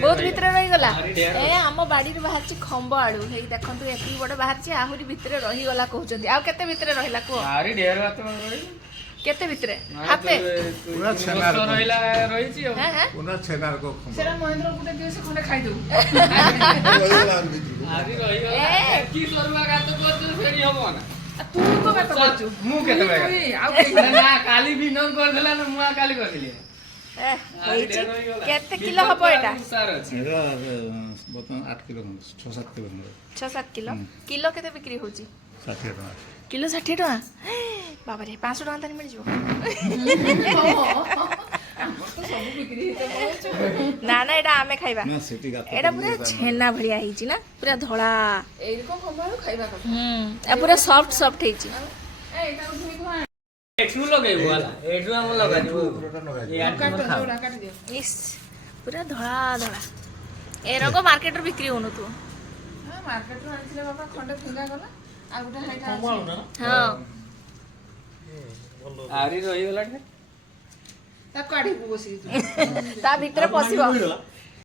बहुत भितर रही गला ए आम बाड़ी रे बाहर खंब आड़ू हे देखंतु एती बड़ बाहर आहुरी भितर रही गला कहउचंदी आ केते भितर रहिला को आरी ढेर बात रही केते भितर हाते पूरा छेनार को रहिला रहिछि हैं हैं पूरा छेनार को खंबा सेरा महेंद्र गुटे दिवस खंडे खाइ दउ आरी रहि गला की सरवा गात करछु फेरी हबो ना तू को बात करछु मु केते बेगा ना काली भी न कर देला ना मुआ काली कर दिले केते किलो हबो एटा एरा बतन 8 किलो 6-7 किलो 6-7 किलो किलो केते बिक्री होची 60 टका किलो 60 टका बाबा रे 500 टका तानी मिल जिवो सब बिक्री हेते ना ना एटा आमे खाइबा ना सिटी गात एटा पूरा छेना भलिया हिची ना पूरा धळा एई को खंबारो खाइबा କଥା ए पूरा सॉफ्ट सॉफ्ट हिची ए एटा धुई धुआ एक्सु लगेबो वाला एठु हम लगा दिबो यार काट जोड़ा काट दियो इस पूरा धळा धळा ए रंग मार्केट रे बिक्री होनु तू हां मार्केट रो आनছিলে बाबा खंडे फिंगा गला आ गुटे हाइटा हां आरी रहि गला ता काढी बसी ता भीतर पसिबो